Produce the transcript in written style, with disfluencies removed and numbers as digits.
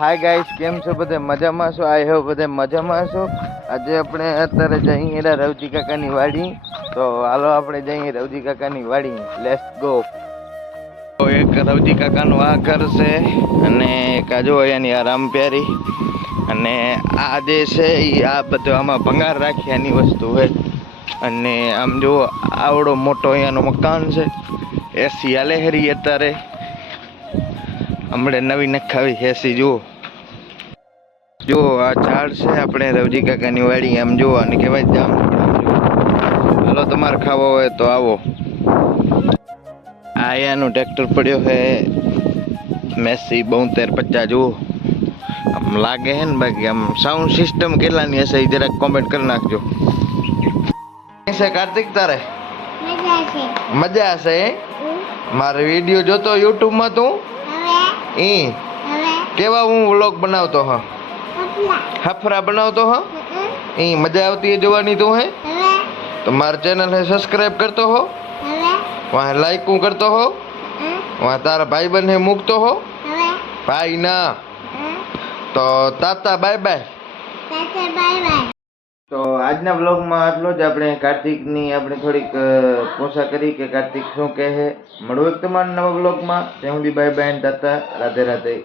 Hi guys केम छो बधे मजामां छो आई होप बधे मजामां छो। आज આપણે અત્યારે જઈએ રવજી કાકાની વાડી તો હાલો આપણે જઈએ રવજી કાકાની વાડી લેટ્સ ગો। તો એક રવજી કાકાનું આ ઘર છે અને એક આ જો અહીંયાની આ રામપ્યારી અને આ જે છે ઈ આ બધું આમાં ભંગાર રાખ્યાની વસ્તુ છે અને આમ જો આવડો મોટો અહીંયાનો મકાન છે એસી હાલે હરી અત્યારે હમણાં નવી નખાવી એસી જુઓ જો આ ઝાડ છે આપણે રવજી કાકાની વાડી આમ જો અને કહેવાય જામ હાલો તમારે ખાવો હોય તો આવો। આ અહીંયાનું ટ્રેક્ટર પડ્યો છે મેસી 7250 જુઓ આમ લાગે છે ને બાકી આમ સાઉન્ડ સિસ્ટમ કેટલાની હશે એ જરાક કોમેન્ટ કરી નાખજો। કાર્તિક તારે મજા હશે મારો વિડીયો જોતો યુટ્યુબ માં તું કેવા હું વ્લોગ બનાવતો હા हफरा बनावतो हो ई मजा आती है जोवानी तो है तो मार चैनल है सब्सक्राइब करतो हो वहाँ लाइक करतो हो वहाँ तारा भाई बहन है मुकतो हो भाई ना तो ताता बाय बाय तो આજના વ્લોગમાં આટલો જ આપણે કાર્તિકની આપણે થોડીક પોષા કરી કે કાર્તિક શું કહે મળવું એક તમારા નવા વ્લોગમાં ત્યાં સુધી બાય બાય તાતા રાધે રાધે।